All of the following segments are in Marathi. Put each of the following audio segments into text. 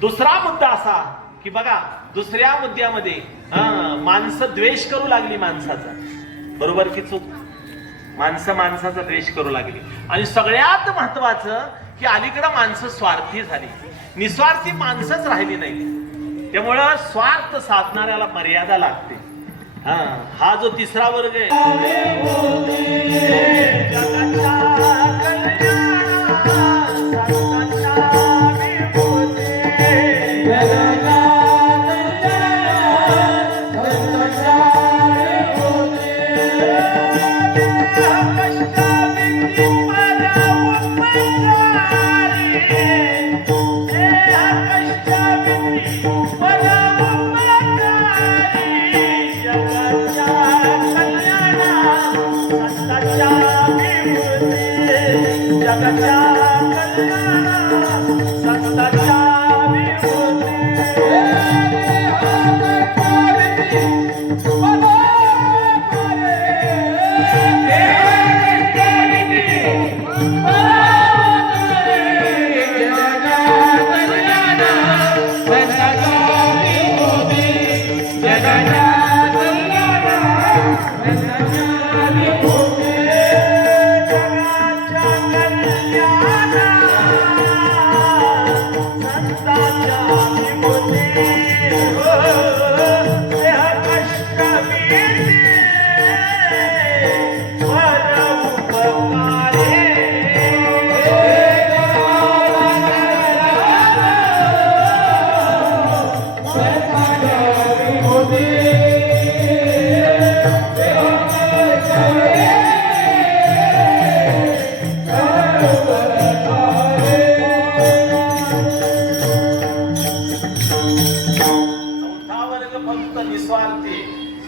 दुसरा मुद्दा असा की बघा, दुसऱ्या मुद्द्यामध्ये माणसं द्वेष करू लागली माणसाचा. बरोबर की चूक? माणसं माणसाचा द्वेष करू लागली. आणि सगळ्यात महत्वाचं की अलीकडं माणसं स्वार्थी झाली, निस्वार्थी माणसंच राहिली नाही. त्यामुळं स्वार्थ साधणाऱ्याला मर्यादा लागते. हा जो तिसरा वर्ग आहे,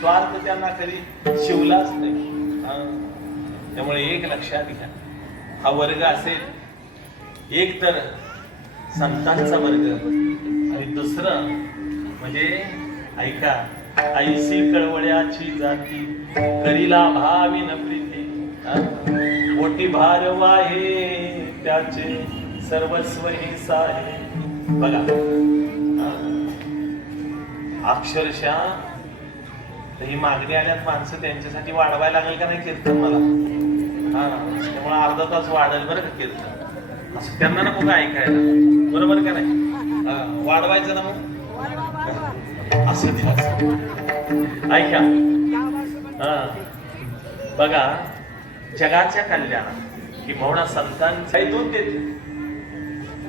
स्वार्थ त्यांना कधी शिवलाच नाही. त्यामुळे एक लक्षात घ्या, हा वर्ग असेल एक तर संतांचा वर्ग, आणि दुसरं म्हणजे ऐका, ऐसी कळवळ्याची जाती करीला भावी न प्रीती, मोठी भार वाहे त्याचे सर्वस्व हे साहे. बघा, अक्षरशः ही मागणी आल्यात माणसं, त्यांच्यासाठी वाढवायला लागेल का नाही कीर्तन मला? त्यामुळे अर्धा तास वाढेल बरं का कीर्तन. असं त्यांना नको का ऐकायला? बरोबर का नाही? वाढवायचं ना मग असं द्यायचं. ऐका, बघा, जगाच्या कल्याणात की भावना संतांचा दूध देते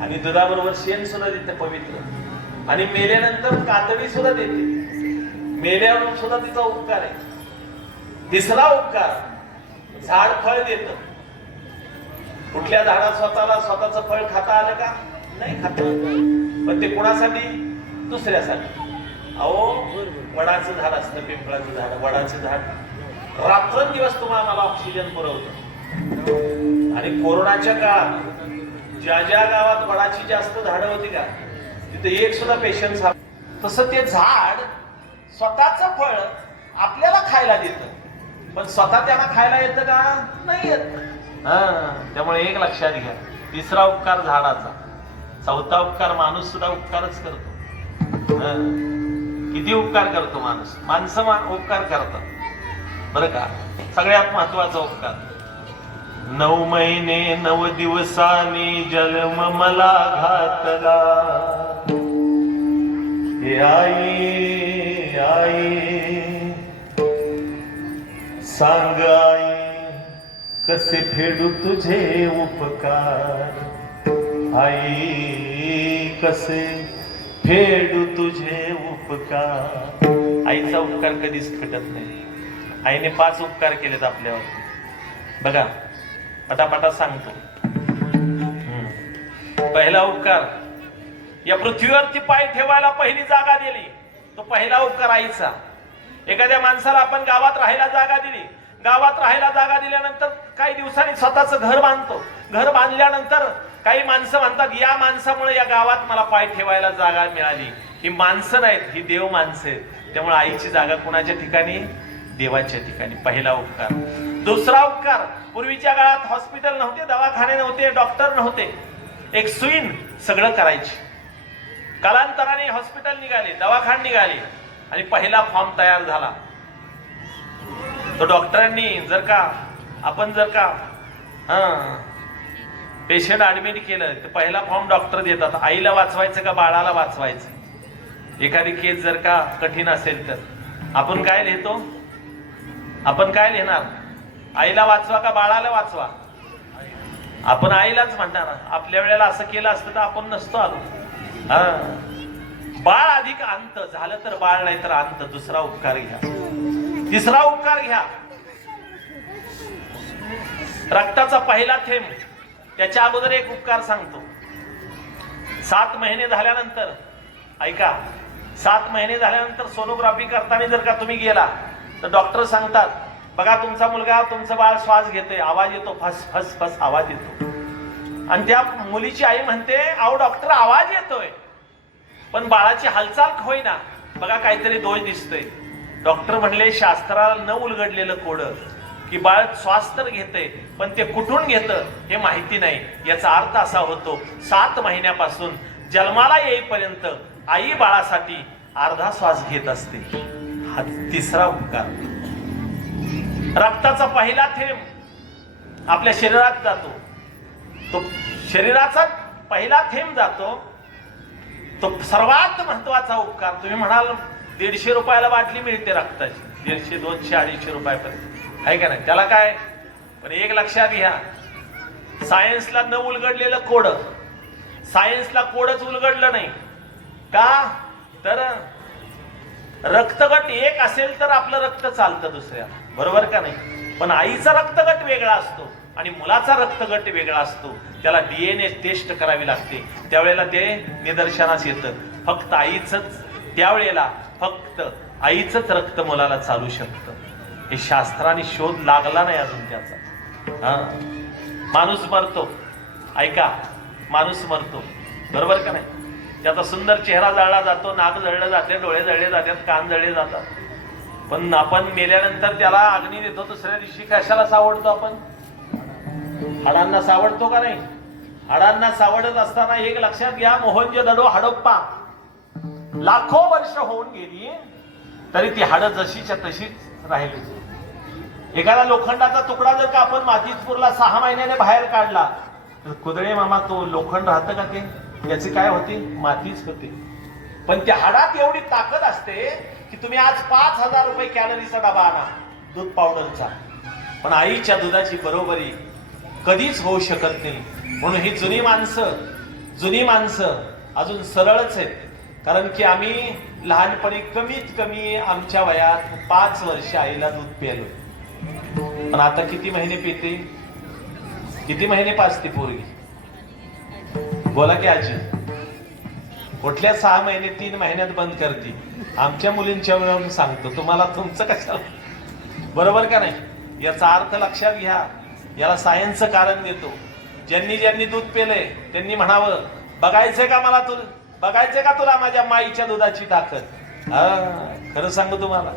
आणि दुधाबरोबर शेण सुद्धा देते पवित्र, आणि मेल्यानंतर कातडी सुद्धा देते. मेल्यावर सुद्धा तिचा उपकार आहे. तिसरा उपकार, झाड फळ देत. कुठल्या झाडात स्वतःचं फळ खाता आलं का? नाही खाता. पण ते कोणासाठी? दुसऱ्यासाठी. अहो, वडाचं झाड असतं, पिंपळाचं झाड, वडाचं झाड रात्रंदिवस तुम्हाला मला ऑक्सिजन पुरवतं. आणि कोरोनाच्या काळात ज्या ज्या गावात वडाची जास्त झाडं होती का, तिथे एक सुद्धा पेशंट. तसं ते झाड स्वतःचं फळ आपल्याला खायला देतं, पण स्वतः त्यांना खायला येतं का? नाही येत. त्यामुळे एक लक्षात घ्या, तिसरा उपकार झाडाचा, चौथा उपकार माणूस सुद्धा उपकारच करतो. किती उपकार करतो माणूस? माणसं उपकार करतात बरं का. सगळ्यात महत्वाचा उपकार, 9 महिने 9 दिवसांनी जन्म मला घातला, हे आई आई सांग आई कसे फेडू तुझे उपकार, आई कसे फेडू तुझे उपकार. आईचा उपकार कधीच फिटत नाही. आईने 5 उपकार केलेत आपल्यावर. बघा, पटापटा सांगतो. पहिला उपकार, या पृथ्वीवरती पाय ठेवायला पहिली जागा दिली, तो पहिला उपकार आईचा. एखाद्या माणसाला आपण गावात राहायला जागा दिली, गावात राहायला जागा दिल्यानंतर काही दिवसांनी स्वतःचं घर बांधतो. घर बांधल्यानंतर काही माणसं म्हणतात, या माणसामुळे या गावात मला पाय ठेवायला जागा मिळाली. ही माणसं नाहीत, ही देव माणसं आहेत. त्यामुळे आईची जागा कोणाच्या ठिकाणी? देवाच्या ठिकाणी. पहिला उपकार. दुसरा उपकार, पूर्वीच्या काळात हॉस्पिटल नव्हते, दवाखाने नव्हते, डॉक्टर नव्हते. एक सुईन सगळं करायची. कालांतराने हॉस्पिटल निघाले, दवाखाने निघाले आणि पहिला फॉर्म तयार झाला. तो डॉक्टरांनी आपण जर का पेशंट ऍडमिट केलं तर पहिला फॉर्म डॉक्टर देतात. आईला वाचवायचं का बाळाला वाचवायचं? एखादी केस जर का कठीण असेल तर आपण काय लिहितो? आपण काय लिहिणार? आईला वाचवा का बाळाला वाचवा? आपण आईलाच म्हणणार. आपल्या वेळेला असं केलं असतं तर आपण नसतो आलो. बाळ अधिक अंत झालं तर बाळ, नाही तर अंत. दुसरा उपकार घ्या, तिसरा उपकार घ्या. रक्ताचा पहिला थेंब. त्याच्या अगोदर एक उपकार सांगतो. 7 महिने झाल्यानंतर, ऐका, 7 महिने झाल्यानंतर सोनोग्राफी करताना जर का तुम्ही गेला तर डॉक्टर सांगतात, बघा तुमचा मुलगा, तुमचं बाळ श्वास घेतोय, आवाज येतो, फस फस फस आवाज येतो. आणि त्या मुलीची आई म्हणते, अहो डॉक्टर आवाज येतोय पण बाळाची हालचाल होईना, बघा काहीतरी दोष दिसतोय. डॉक्टर म्हणले, शास्त्राला न उलगडलेलं कोडं की बाळ श्वास तर घेतंय पण ते कुठून घेतं हे माहिती नाही. याचा अर्थ असा होतो, 7 महिन्यापासून जन्माला येईपर्यंत आई बाळासाठी अर्धा श्वास घेत असते. हा तिसरा उपकार. रक्ताचा पहिला थेंब आपल्या शरीरात जातो. तो शरीराचा पहिला थेंब जातो, तो सर्वात महत्वाचा उपकार. तुम्ही म्हणाल 150 रुपयाला बाटली मिळते रक्ताची, 150, 200, 250 रुपयापर्यंत, आहे का नाही? त्याला काय? पण एक लक्षात घ्या, सायन्सला न उलगडलेलं कोड, सायन्सला कोडच उलगडलं नाही का? तर रक्तगट एक असेल तर आपलं रक्त चालतं दुसऱ्याला, बरोबर का नाही? पण आईचा रक्तगट वेगळा असतो आणि मुलाचा रक्तगट वेगळा असतो. त्याला DNA टेस्ट करावी लागते. त्यावेळेला ते निदर्शनास येतं. फक्त आईचंच रक्त मुलाला चालू शकतं. हे शास्त्राने शोध लागला नाही अजून त्याचा. माणूस मरतो, ऐका, माणूस मरतो, बरोबर का नाही? त्याचा सुंदर चेहरा जळला जातो, नाक जळलं जाते, डोळे जळले जातात, कान जळले जातात. पण आपण मेल्यानंतर त्याला अग्नी देतो. दुसऱ्या दिवशी कशाला सावडतो आपण? हाडांना सावडतो का नाही? हाडांना सावडत असताना एक लक्षात घ्या, मोहनजोदडो, हडप्पा लाखो वर्ष होऊन गेली तरी ती हाडं जशीच्या तशीच राहिली. एखादा लोखंडाचा तुकडा जर का आपण मातीत पुरला, 6 महिन्याने बाहेर काढला तर कुदळे मामा, तो लोखंड राहतं का? ते याचे काय होते? मातीच होते. पण त्या हाडात एवढी ताकद असते की तुम्ही आज 5000 रुपये कॅलरीचा डबा आणा दूध पावडरचा, पण आईच्या दुधाची बरोबरी कधीच होऊ शकत नाही. म्हणून ही जुनी माणसं अजून सरळच आहेत. कारण की आम्ही लहानपणी कमीत कमी आमच्या वयात 5 वर्ष आईला दूध प्यायलो. पण आता किती महिने पिते? किती महिने पाजते पोरगी? बोला की आजी. कुठल्या 6 महिने 3 महिन्यात बंद करते? आमच्या मुलींच्या वेळेवर सांगतो तुम्हाला, तुमचं कशाला? बरोबर का नाही? याचा अर्थ लक्षात घ्या. याला सायन्सचं कारण देतो. ज्यांनी दूध पेलंय त्यांनी म्हणावं, बघायचंय का तुला माझ्या माईच्या दुधाची ताकद? खरं सांगू तुम्हाला,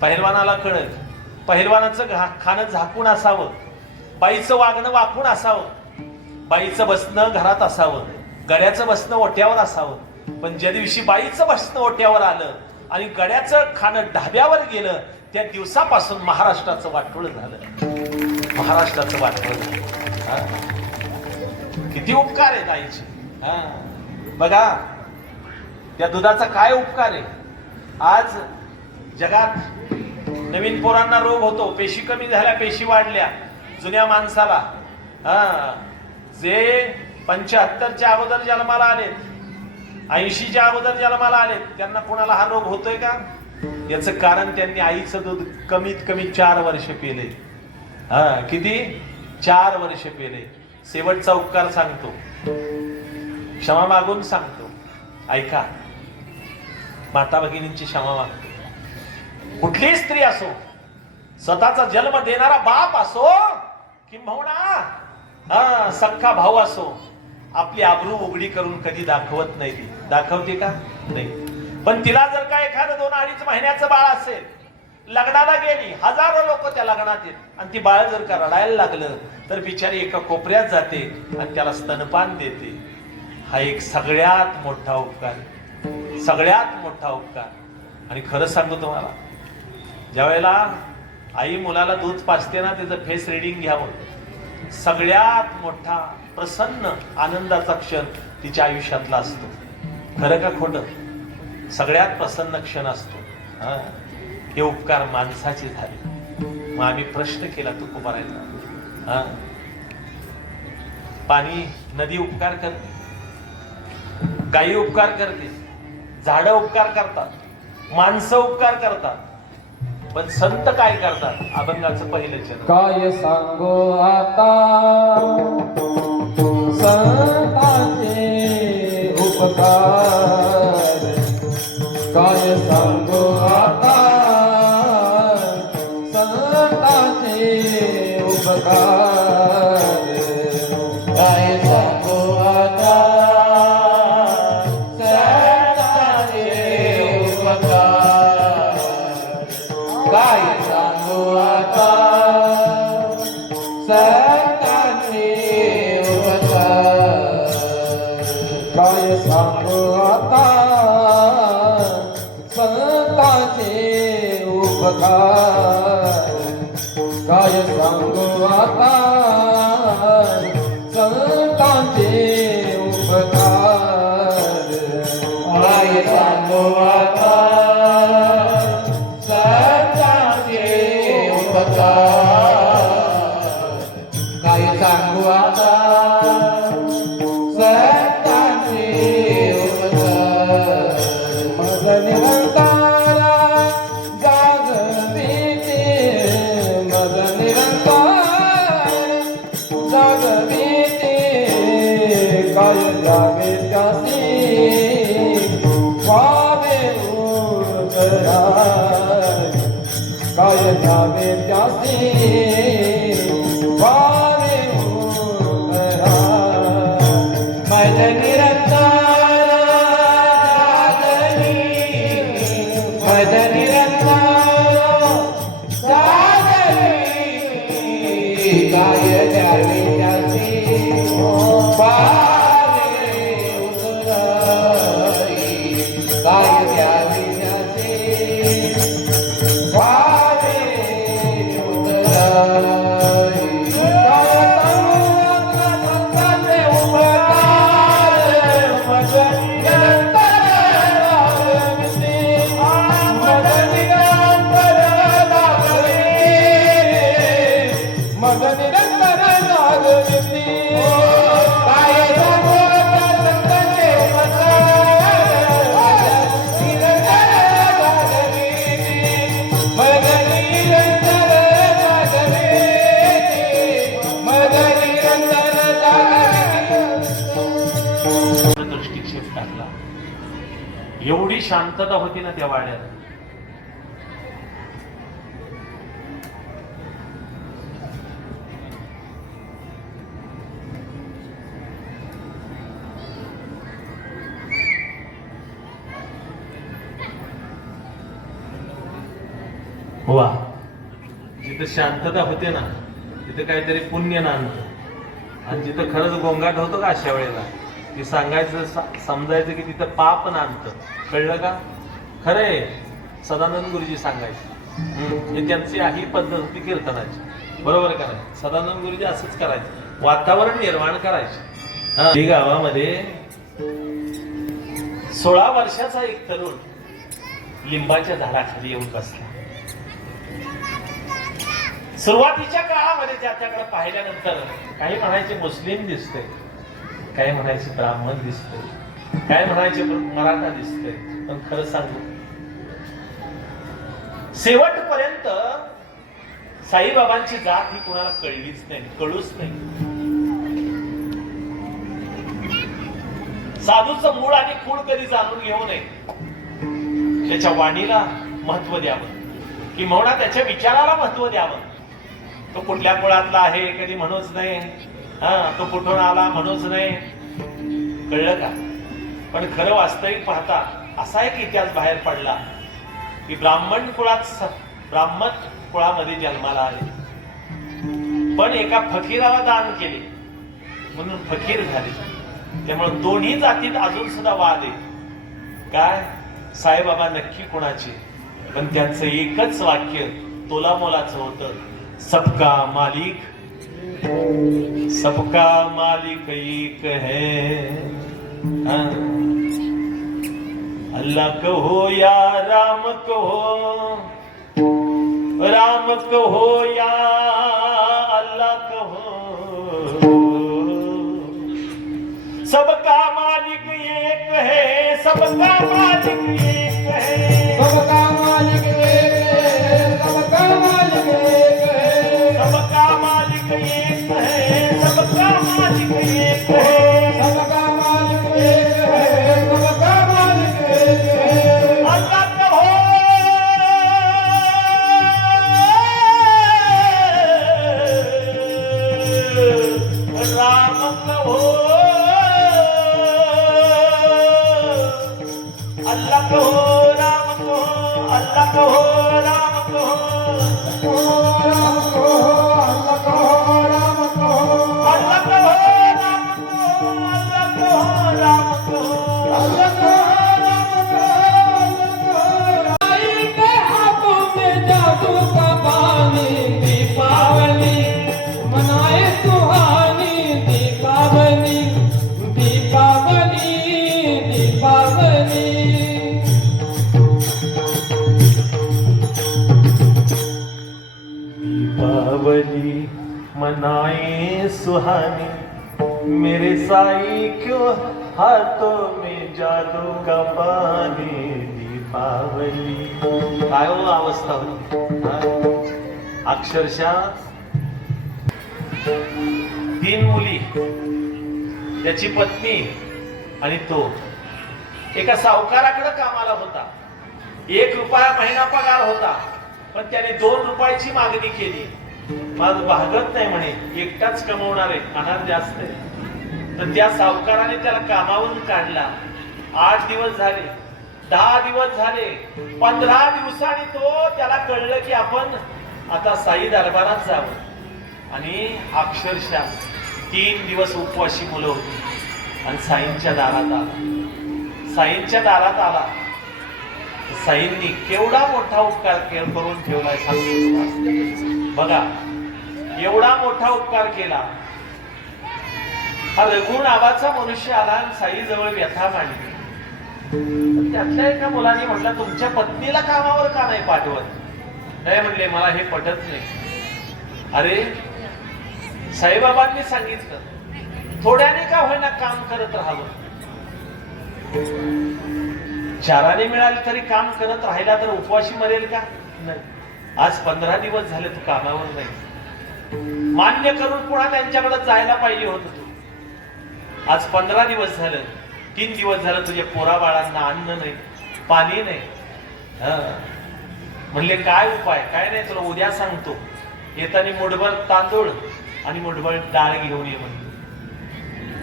पहिलवानाला कळत. पहिलवानाचं खाणं झाकून असावं, बाईचं वागणं वाकून असावं, बाईचं बसणं घरात असावं, गड्याचं बसणं ओट्यावर असावं. पण ज्या दिवशी बाईचं बसणं ओट्यावर आलं आणि गड्याचं खाणं ढाब्यावर गेलं, त्या दिवसापासून महाराष्ट्राचं वाटोळ झालं. महाराष्ट्राचं वाटोळ झालं. किती उपकार आहेत आईचे. बघा त्या दुधाचा काय उपकार आहे. आज जगात नवीन पोरांना रोग होतो, पेशी कमी झाल्या, पेशी वाढल्या. जुन्या माणसाला जे 75च्या अगोदर जन्माला आलेत, 80च्या अगोदर जन्माला आलेत, त्यांना कोणाला हा रोग होतोय का? याचं कारण त्यांनी आईचं दूध कमीत कमी 4 वर्ष पिले. किती? 4 वर्ष पिले. शेवटचा उपकार सांगतो, क्षमा मागून सांगतो, ऐका. माता भगिनींची क्षमा मागतो. कुठलीही स्त्री असो, स्वतःचा जन्म देणारा बाप असो किंबहुना सख्खा भाऊ असो, आपली आबरू उघडी करून कधी दाखवत नाही. ती दाखवते का? नाही. पण तिला जर का एखादं 2-2.5 महिन्याचं बाळ असेल, लग्नाला गेली, हजारो लोक त्या लग्नात येत आणि ती बाळ जर का रडायला लागलं तर बिचारी एका कोपऱ्यात जाते आणि त्याला स्तनपान देते. हा एक सगळ्यात मोठा उपकार आहे. सगळ्यात मोठा उपकार. आणि खरं सांगू तुम्हाला, ज्या वेळेला आई मुलाला दूध पाजते ना, त्याचं फेस रिडिंग घ्यावं. सगळ्यात मोठा प्रसन्न आनंदाचा क्षण तिच्या आयुष्यातला असतो. खरं का खोटं? सगळ्यात प्रसन्न क्षण असतो. हे उपकार माणसाचे झाले. मग आम्ही प्रश्न केला तुकोबारायचा, पाणी, नदी उपकार करते, गायी उपकार करते, झाडं उपकार करतात, माणसं उपकार करतात, पण संत काय करतात? अभंगाचं पहिलं चरण. काय सांगो आता संतांचे उपकार, काय सांगो आता संतांचे उपकार, काय सांगो आता संतांचे उपकार, काय सांगो आता संतांचे उपकार, काय सांगो आता संतांचे उपकार, काय सांगो आता संतांचे उपकार, काय सांगो आता संतांचे उपकार, काय सांगू आता संतांचे उपकार. मग निरंतारा जागविते, मग निरंतार जागविते, काय जागे त्यासी व्हावे उतराय, काय जागे त्यासी व्हावे उतराय. मज निरंतार जागली, मज निरंतार जागली, काय जागे त्यासी व्हावे उतराय, काय जागे त्यासी व्हावे उतराय. काय संतांचे उपकार, मग निरंतर लागविते, मग निरंतर लागविते, मग निरंतर लागविते. काय सांगू आता संतांचे उपकार, निरंतर लागविते, मग निरंतर लागविते, मग निरंतर लागविते. दृष्टिक्षेप टाकला. एवढी शांतता होती ना त्या वाड्यात. वा, जिथं शांतता होते ना, तिथं काहीतरी पुण्य नांदतं. आणि जिथं खरंच गोंगाट होतो का अशा वेळेला, की सांगायचं समजायचं की तिथं पाप नांदतं. कळलं का? खरंय. सदानंद गुरुजी सांगायचे, हे त्यांची ही पद्धत होती कीर्तनाची. बरोबर करायचं. सदानंद गुरुजी असंच करायचं, वातावरण निर्माण करायचे. गावामध्ये 16 वर्षाचा एक तरुण लिंबाच्या झाडाखाली येऊन बसला. सुरुवातीच्या काळामध्ये त्याच्याकडे पाहिल्यानंतर काही म्हणायचे मुस्लिम दिसते, काही म्हणायचे ब्राह्मण दिसते, काय म्हणायचे मराठा दिसते. पण खरं सांगू, शेवटपर्यंत साईबाबांची जात ही कोणाला कळलीच नाही, कळूच नाही. साधूचं मूळ आणि खूळ कधी जाणून घेऊ नये. त्याच्या वाणीला महत्व द्यावं, की म्हणा त्याच्या विचाराला महत्व द्यावं. तो कुठल्या कुळातला आहे कधी म्हणूच नाही, तो कुठून आला म्हणूच नाही. कळलं का? पण खरं वास्तविक पाहता असा एक इतिहास बाहेर पडला की ब्राह्मण कुळामध्ये जन्माला आले, पण एका फकीराला दान केले म्हणून फकीर झाले. त्यामुळे दोन्ही जातीत अजून सुद्धा वाद आहे. काय साईबाबा नक्की कोणाचे? पण त्यांचं एकच वाक्य तोला मोलाचं होतं, सबका मालिक एक है. अल्लाह कहो या राम कहो, राम कहो या अल्लाह कहो, सबका मालिक एक है, सबका मालिक एक है, सबका मालिक एक है, सबका मालिक एक है, सबका मालिक एक है, सबका मालिक एक है, सबका मालिक एक है, सबका मालिक एक है. अल्लाह कहो राम कहो, अल्लाह कहो राम कहो, अल्लाह कहो राम कहो, राम को अल्लाह को राम को अल्लाह कहो राम कहो, अल्लाह कहो राम कहो. अल्लाह को राम को. साईं के हाथों में जादू का पानी, दीपावली मनाए सुहानी, दीपावली दीपावली दीपावली. दीपावली मनाए सुहानी, मेरे साई क्यों हाथों में जादू का पानी. दीपावली काय हो अवस्था होती हा? अक्षरशः 3 मुली, त्याची पत्नी आणि तो एका सावकाराकडे कामाला होता. 1 रुपया महिना पगार होता, पण त्याने 2 रुपयाची मागणी केली. माझं भागत नाही म्हणे, एकटाच कमवणार आहे, खाणार जास्त आहे. तर त्या सावकाराने त्याला कामावरून काढला. 8 दिवस झाले, 10 दिवस झाले, 15 दिवसांनी त्याला कळलं की आपण आता साई दरबारात जावं. आणि अक्षरशः 3 दिवस उपवाशी मुलं होती आणि साईंच्या दारात आला. साईंच्या दारात आला. साईंनी केवढा मोठा उपकार करून ठेवलाय सांगतो बघा. एवढा मोठा उपकार केला. हा रघु नावाचा मनुष्य आला आणि साई जवळ व्यथा मांडली. त्यातल्या एका मुलाने म्हटलं, तुमच्या पत्नीला कामावर का नाही पाठवत? नाही म्हणले, मला हे पटत नाही. अरे साईबाबांनी सांगितलं, थोड्याने का होईना काम करत राहावं. चाराने मिळाले तरी काम करत राहिला तर उपवाशी मरेल का? नाही. आज 15 दिवस झाले तू कामावर नाही. मान्य करून पुन्हा त्यांच्याकडे जायला पाहिजे होत तू. आज 15 दिवस झालं, 3 दिवस झालं तुझ्या पोरा बाळांना अन्न नाही, पाणी नाही. म्हणले काय उपाय? काय नाही, तुला उद्या सांगतो. येताना मुठभर तांदूळ आणि मुठभर डाळ घेऊन ये म्हणले.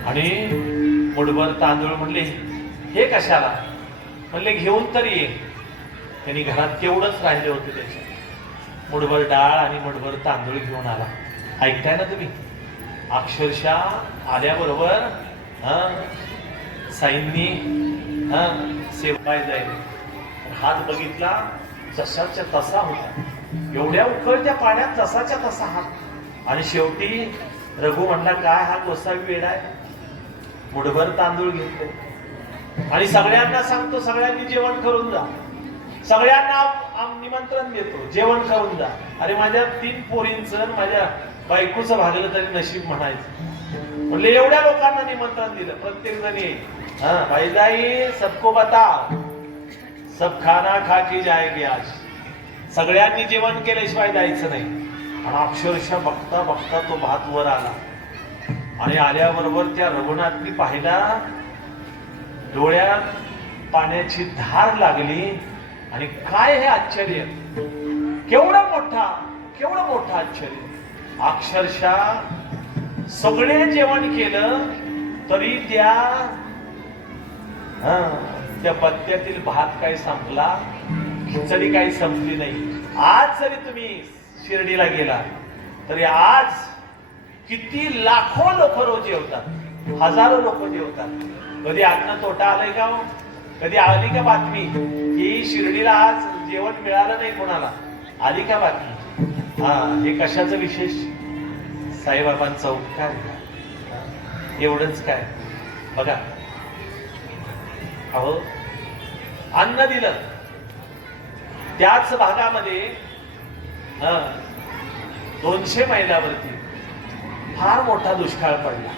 आणि मुठभर तांदूळ म्हणले, हे कशाला? म्हणले घेऊन तरी ये. त्यांनी घरात तेवढंच राहिले होते त्याचे. मुठभर डाळ आणि मुठभर तांदूळ घेऊन आला. ऐकताय ना तुम्ही? अक्षरशः आल्याबरोबर साईंनी सेवाय जाईल. हात बघितला, जसाच्या तसा होता. एवढ्या उकळत्या पाण्यात जसाच्या तसा हात. आणि शेवटी रघु म्हणला, काय हा गोसावी वेडा आहे? मुठभर तांदूळ घेतले आणि सगळ्यांना सांगतो, सगळ्यांनी जेवण करून जा. सगळ्यांना निमंत्रण देतो, जेवण करून जा. अरे माझ्या 3 पोरींचं माझ्या बायकोचं भागलं तरी नशीब म्हणायचं. म्हणले एवढ्या लोकांना निमंत्रण दिलं, प्रत्येक जण येईल. भाई जाई सबको बताओ, सब खाना खा के जाएंगे आज. सगळ्यांनी जेवण केल्याशिवाय जायचं नाही. आणि अक्षरशः बघता बघता तो भात वर आला. आणि आल्याबरोबर त्या रघुनाथनी पाहिला, डोळ्यात पाण्याची धार लागली. आणि काय हे आश्चर्य, केवढं मोठं आश्चर्य. अक्षरशः सगळे जेवण केलं तरी त्या पत्त्यातील भात काही संपला, खिचडी काही संपली नाही. आज जरी तुम्ही शिर्डीला गेला तरी आज किती लाखो लोक रोज जेवतात. हजारो लोक जेवतात. कधी अन्न तोटा आलाय का हो? कधी आली का बातमी की शिर्डीला आज जेवण मिळालं नाही कोणाला? आली का बातमी? हा, हे कशाचं विशेष? साईबाबांचा उपकार. एवढंच काय बघा, अहो अन्न दिलं त्याच भागामध्ये 200 मैलावरती फार मोठा दुष्काळ पडला.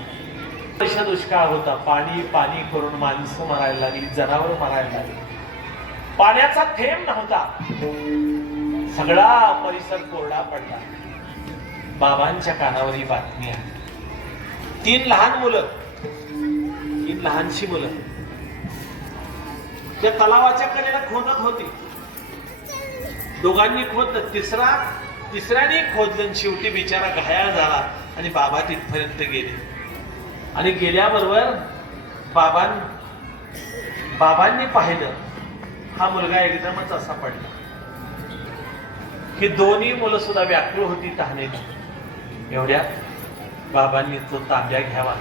दुष्काळ होता. पाणी पाणी करून माणसं मरायला लागली, जनावर मरायला लागली. पाण्याचा थेंब नव्हता. सगळा परिसर कोरडा पडला. बाबांच्या कानावर ही बातमी आहे. 3 लहान मुलं, 3 लहानशी मुलं त्या तलावाच्या कडेला खोदत होती. दोघांनी खोदलं, तिसऱ्याने खोदलं. शेवटी बिचारा घायाळ झाला आणि बाबा तिथपर्यंत गेले. आणि गेल्याबरोबर बाबांनी पाहिलं, हा मुलगा एकदमच असा पडला की दोन्ही मुलं सुद्धा व्याकुळ होती तहानेने. एवढ्यात बाबांनी तो तांब्या घ्यावा.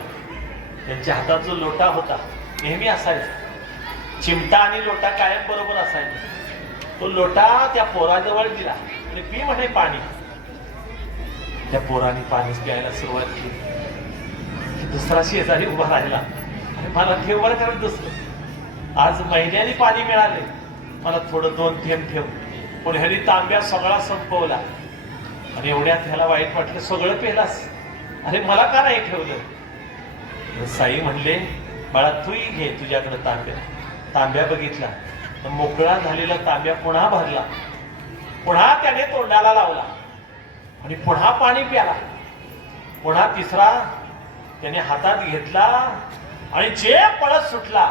त्यांच्या हातात जो लोटा होता नेहमी असायचा, चिमटा आणि लोटा कायम बरोबर असायचा. तो लोटा त्या पोराजवळ दिला आणि पी म्हणे पाणी. त्या पोराने पाणी प्यायला सुरुवात केली. दुसरा शेजारी उभा राहिला आणि मला ठेव बरं करत दुसरं, आज महिन्याने पाणी मिळाले, मला थोडं 2 थेंब ठेव. पण ह्याने तांब्या सगळा संपवला. आणि एवढ्यात ह्याला वाईट वाटलं, सगळं पेलास, अरे मला का नाही ठेवलं? साई म्हणले, बाळा तूही घे तुझ्याकडे तांब्या. तांब्या बघितला तर मोकळा झालेला तांब्या पुन्हा भरला. पुन्हा त्याने तोंडाला लावला आणि पुन्हा पाणी प्याला. पुन्हा तिसरा त्याने हातात घेतला आणि जे पळत सुटला.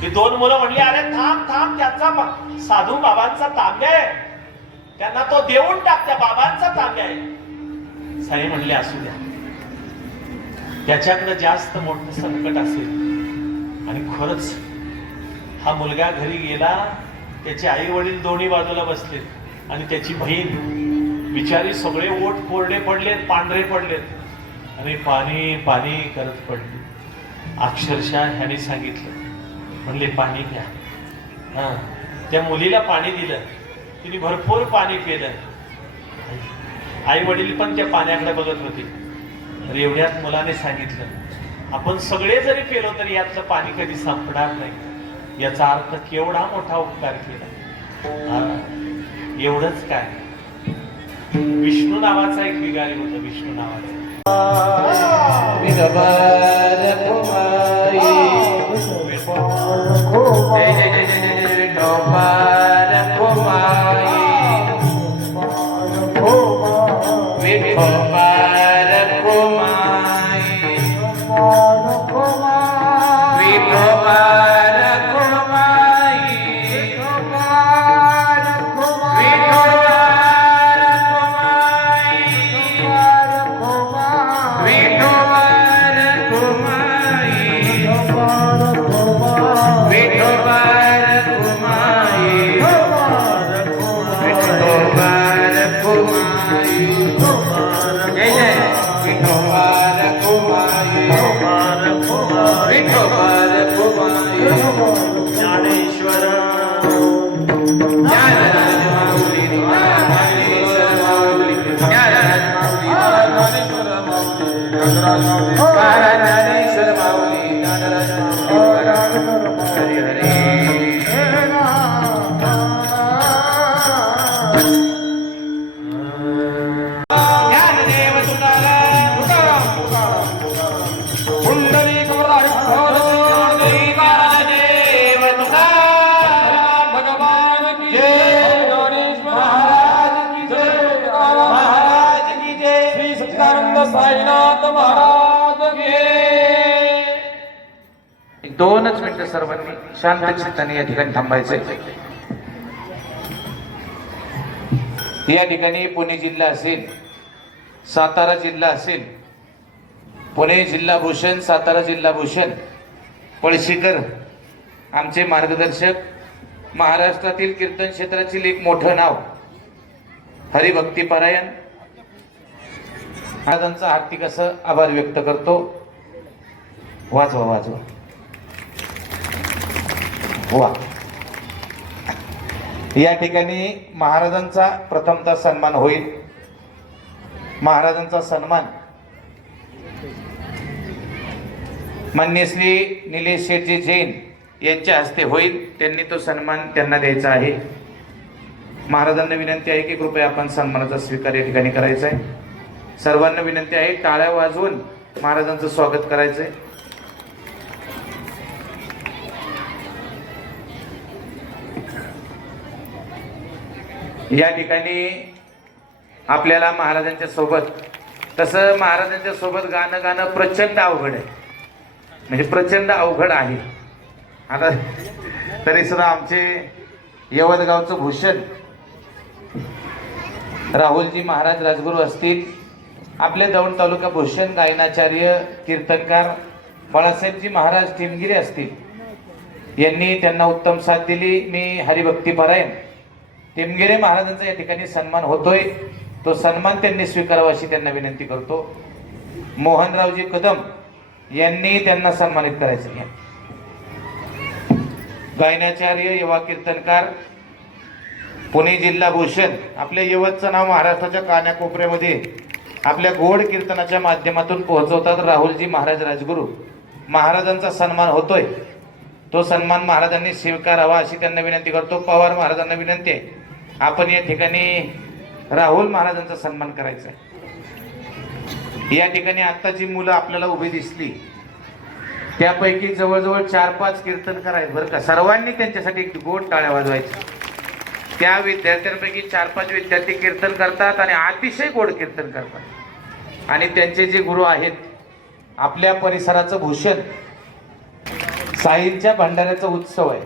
ही 2 मुलं म्हणली, अरे थांब थांब, त्यांचा साधू बाबांचा तांब्या आहे, त्यांना तो देऊन टाक, त्या बाबांचा तांब्या आहे. साई म्हणले, असू द्या, त्याच्याकडे जास्त मोठं संकट असेल. आणि खरंच हा मुलगा घरी गेला. त्याचे आई वडील दोन्ही बाजूला बसलेत आणि त्याची बहीण बिचारी सगळे ओठ कोरडे पडलेत, पांढरे पडलेत आणि पाणी पाणी करत पडली. अक्षरशः ह्याने सांगितलं, म्हणले पाणी घ्या. हा, त्या मुलीला पाणी दिलं. तिने भरपूर पाणी पिलं. आई वडील पण त्या पाण्याकडे बघत होते. तर एवढ्यात मुलाने सांगितलं, आपण सगळे जरी पेलो तरी यातलं पाणी कधी संपणार नाही. याचा अर्थ केवढा मोठा उपकार केला. एवढंच काय, विष्णू नावाचा एक बिगारी होता. विष्णू नावाचा दोनच मिनिटं सर्वांनी शांत चित्ताने या ठिकाणी थांबायचे. या ठिकाणी पुणे जिल्हा असेल, सातारा जिल्हा असेल, पुणे जिल्हा भूषण, सातारा जिल्हा भूषण पळशीकर आमचे मार्गदर्शक, महाराष्ट्रातील कीर्तन क्षेत्रातील एक मोठं नाव, हरिभक्ती परायण. महाराजांचा हार्दिक असं आभार व्यक्त करतो. वाजवा वाजवा. वा. या ठिकाणी महाराजांचा प्रथमतः सन्मान होईल. महाराजांचा सन्मान मान्य श्री निलेश शेठजी जैन यांच्या हस्ते होईल. त्यांनी तो सन्मान त्यांना द्यायचा आहे. महाराजांना विनंती आहे की कृपया आपण सन्मानाचा स्वीकार या ठिकाणी करायचा आहे. सर्वांना विनंती आहे टाळ्या वाजवून महाराजांचं स्वागत करायचंय. या ठिकाणी आपल्याला महाराजांच्या सोबत, तसं महाराजांच्या सोबत गाणं प्रचंड अवघड आहे, म्हणजे प्रचंड अवघड आहे. आता तरी सुद्धा आमचे यवतगावचं भूषण राहुलजी महाराज राजगुरू असतील, आपल्या दौंड तालुका भूषण गायनाचार्य कीर्तनकार बाळासाहेबजी महाराज टिमगिरे असतील, यांनी त्यांना उत्तम साथ दिली. मी हरिभक्तीपरायण टिमगिरे महाराजांचा या ठिकाणी सन्मान होतोय. तो सन्मान त्यांनी स्वीकारावा अशी त्यांना विनंती करतो. मोहनरावजी कदम यांनी त्यांना सन्मानित करायचं आहे. गायनाचार्य युवा कीर्तनकार पुणे जिल्हा भूषण, आपल्या यवतचं नाव महाराष्ट्राच्या कानाकोपऱ्यामध्ये आपल्या गोड कीर्तनाच्या माध्यमातून पोहोचवतात राहुलजी महाराज राजगुरू. महाराजांचा सन्मान होतोय. तो सन्मान महाराजांनी स्वीकारावा अशी त्यांना विनंती करतो. पवार महाराजांना विनंती आहे, आपण या ठिकाणी राहुल महाराजांचा सन्मान करायचा आहे. या ठिकाणी आता जी मुलं आपल्याला उभी दिसली त्यापैकी जवळजवळ 4-5 कीर्तनकार आहेत बरं का. सर्वांनी त्यांच्यासाठी गोड टाळ्या वाजवायच्या. त्या विद्यार्थ्यांपैकी 4-5 विद्यार्थी कीर्तन करतात आणि अतिशय गोड कीर्तन करतात. आणि त्यांचे जे गुरु आहेत, आपल्या परिसराचं भूषण साईंच्या भंडाऱ्याचा उत्सव आहे.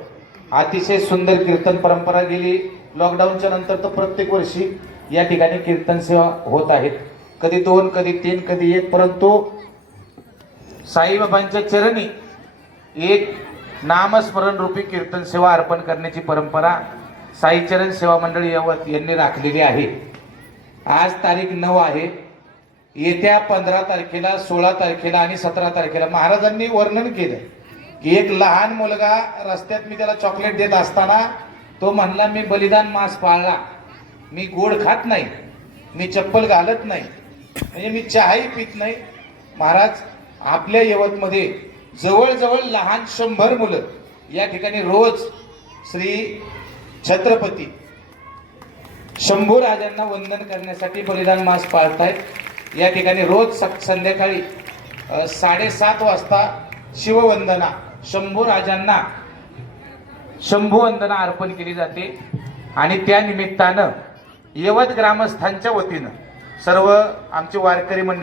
अतिशय सुंदर कीर्तन परंपरा गेली. लॉकडाऊनच्या नंतर तर प्रत्येक वर्षी या ठिकाणी कीर्तन सेवा होत आहेत. कधी 2, कधी 3, कधी 1, परंतु साईबाबांच्या चरणी एक नामस्मरण रूपी कीर्तन सेवा अर्पण करण्याची परंपरा साईचरण सेवा मंडळ यवत यांनी राखलेली आहे. आज तारीख 9 आहे. येत्या 15 तारखेला, 16 तारखेला आणि 17 तारखेला महाराजांनी वर्णन केलं की एक लहान मुलगा रस्त्यात मी त्याला चॉकलेट देत असताना तो म्हणला, मी बलिदान मास पाळला, मी गोड खात नाही, मी चप्पल घालत नाही, म्हणजे मी चहाही पित नाही. महाराज आपल्या यवतमध्ये जवळजवळ लहान 100 मुलं या ठिकाणी रोज श्री छत्रपती शंभू राजांना वंदन करण्यासाठी बलिदान मास पाळतायत. या ठिकाणी रोज संध्याकाळी 7:30 वाजता शिववंदना शंभू राजांना शंभूवंदना अर्पण केली जाते. आणि त्या निमित्तानं यवत ग्रामस्थांच्या वतीनं सर्व आमचे वारकरी मंडळी